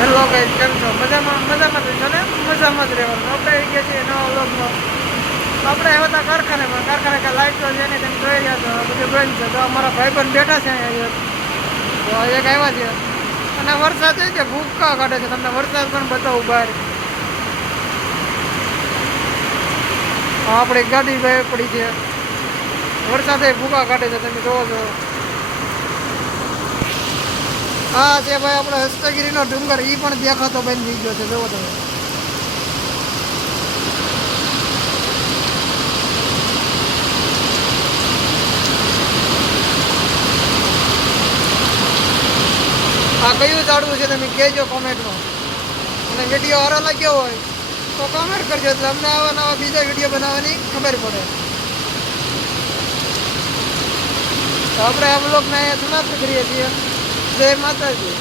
Hello guys, કેમ છો? મજામાં મજામાં જ છો ને? મજામાં જ રહેવાનું. આપણે આવી ગયા છીએ નવા વ્લોગમાં. આપણે આવ્યા હતા કારખાનેમાં. કારખાને લાઈટ તો છે ને તેમ જોઈ રહ્યા છો, બધું બંધ છે. તો અમારા ભાઈ પણ બેઠા છે અહીંયા. તો એક આવ્યા છે અને વરસાદ છે કે ભૂક્કા કાઢે છે. તમને વરસાદ પણ બતાવું બહાર. આપણી ગાડી ભાઈ પડી છે. વરસાદે ભૂકા કાઢે છે, તમે જોવો છો. હા છે ભાઈ, આપણો હસ્તગીરીનો ડુંગર એ પણ દેખાતો બંધ થઈ ગયો છે. જોવો તમે. આ કયું ઝાડવું છે તમે કહેજો કોમેન્ટમાં. અને વિડીયો સારો લાગ્યો હોય તો કોમેન્ટ કરજો, એટલે અમને આવા નવા બીજા વિડીયો બનાવવાની ખબર પડે. તો આપણે આ બ્લોગને સમાપ્ત કરીએ છીએ. જય માતાજી.